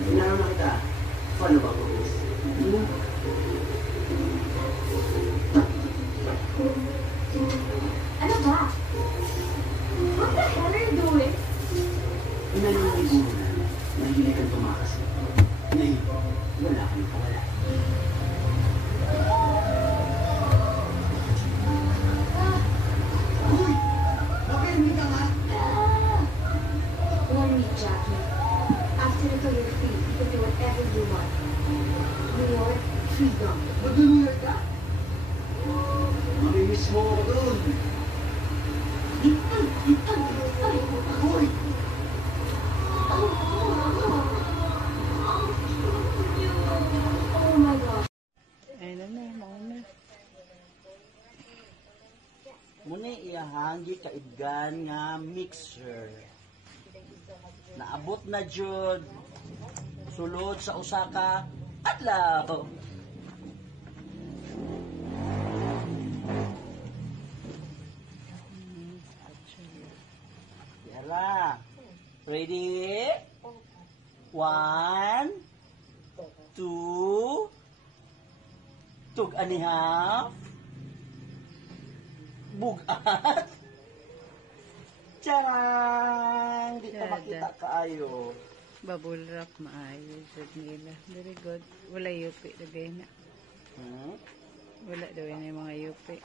Sinaro na kita. Paano ba ko? Ano ba? What the hell are you doing? Inalinis mo na na hindi kang tumakas. Ngayon, wala kang kawala. Uy! Makinig ka nga! Warn me, Jackie. After ito, you're free. You can do whatever you want. Reward, freedom. Mag-New York ka? Mamimiss mo ako doon. Uy! Oh my God. Ayun na, mauna. Muna iahanggi kaidgan nga mixer. Naabot na jud sulod sa Osaka adlaw. Yara. Ready? 1 2 tug aniha bugat. Tiyang! Di pa makita kaayo. Bubble wrap maayo jud nila. Very good. Wala yupi lagay na. Hmm? Wala daw yan yung mga yupi.